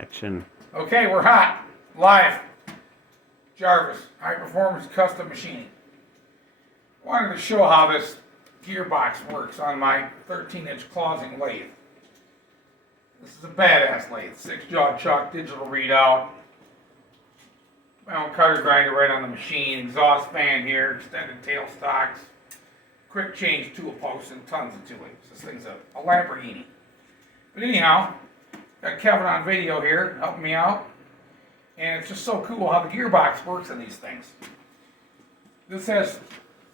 Action. Okay, we're hot. Live. Jarvis, high performance custom machining. Wanted to show how this gearbox works on my 13-inch closing lathe. This is a badass lathe. 6-jaw chuck, digital readout. My own cutter grinder right on the machine. Exhaust fan here, extended tail stocks. Quick change tool posts and tons of tooling. This thing's a Lamborghini. But anyhow, got Kevin on video here helping me out. And it's just so cool how the gearbox works in these things. This has,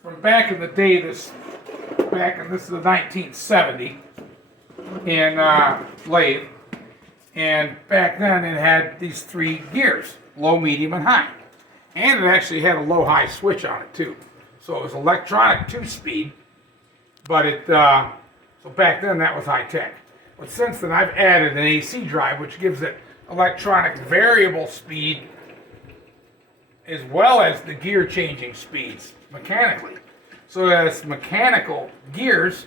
from back in the day, this is the 1970 in lathe. And back then it had these 3 gears, low, medium, and high. And it actually had a low-high switch on it too. So it was electronic 2-speed, but so back then that was high-tech. But since then I've added an AC drive, which gives it electronic variable speed as well as the gear changing speeds mechanically. So that it's mechanical gears,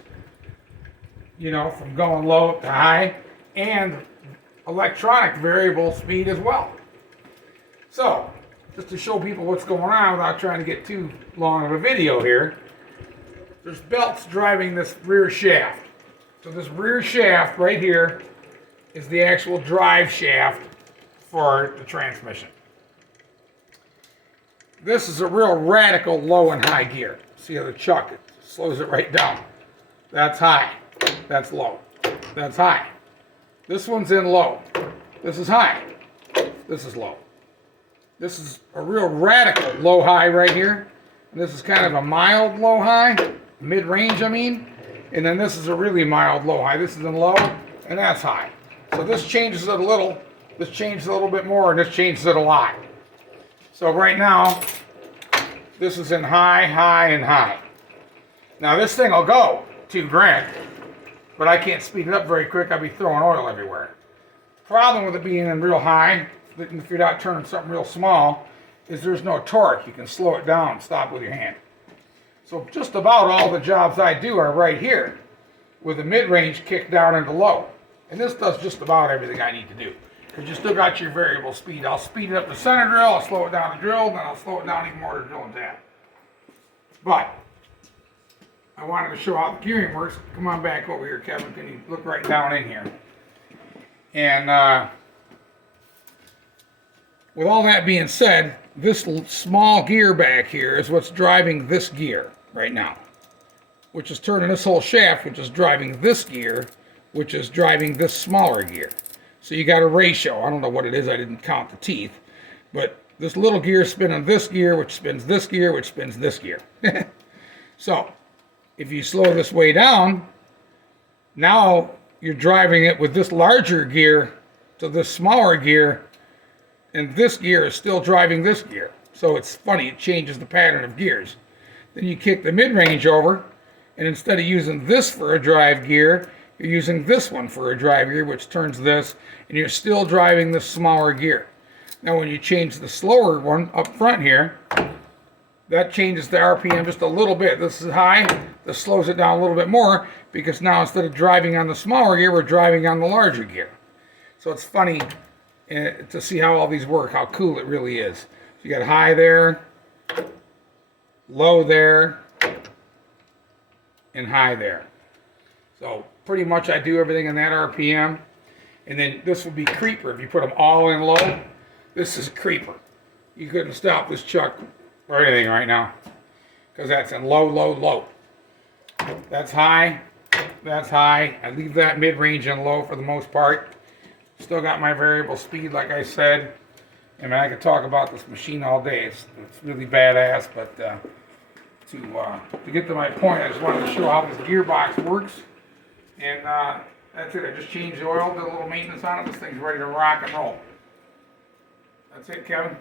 you know, from going low to high, and electronic variable speed as well. So, just to show people what's going on without trying to get too long of a video here, there's belts driving this rear shaft. So this rear shaft right here is the actual drive shaft for the transmission. This is a real radical low and high gear. See how the chuck, it slows it right down. That's high. That's low. That's high. This one's in low. This is high. This is low. This is a real radical low-high right here. And this is kind of a mild low-high, mid-range I mean. And then this is a really mild low-high. This is in low, and that's high. So this changes it a little, this changes it a little bit more, and this changes it a lot. So right now, this is in high, high, and high. Now this thing will go $2,000, but I can't speed it up very quick. I'll be throwing oil everywhere. Problem with it being in real high, if you're not turning something real small, is there's no torque. You can slow it down and stop with your hand. So just about all the jobs I do are right here, with the mid-range kicked down into low. And this does just about everything I need to do. Because you still got your variable speed. I'll speed it up to center drill, I'll slow it down to drill, then I'll slow it down even more to drill and tap. But I wanted to show how the gearing works. Come on back over here, Kevin. Can you look right down in here? And with all that being said, this small gear back here is what's driving this gear right now, which is turning this whole shaft, which is driving this gear, which is driving this smaller gear. So you got a ratio. I don't know what it is. I didn't count the teeth. But this little gear spinning this gear, which spins this gear, which spins this gear. So if you slow this way down, now you're driving it with this larger gear to this smaller gear, and this gear is still driving this gear. So it's funny, it changes the pattern of gears. Then you kick the mid-range over, and instead of using this for a drive gear, you're using this one for a drive gear, which turns this, and you're still driving this smaller gear. Now when you change the slower one up front here, that changes the RPM just a little bit. This is high, this slows it down a little bit more, because now instead of driving on the smaller gear, we're driving on the larger gear. So it's funny to see how all these work, how cool it really is. So you got high there, low there, and high there. So pretty much I do everything in that RPM. And then this would be creeper. If you put them all in low, this is creeper. You couldn't stop this chuck or anything right now, because that's in low, low, low. That's high, that's high. I leave that mid-range and low for the most part. Still got my variable speed, like I said. I mean, I could talk about this machine all day. It's really badass, but to get to my point, I just wanted to show how this gearbox works. And that's it. I just changed the oil, did a little maintenance on it. This thing's ready to rock and roll. That's it, Kevin.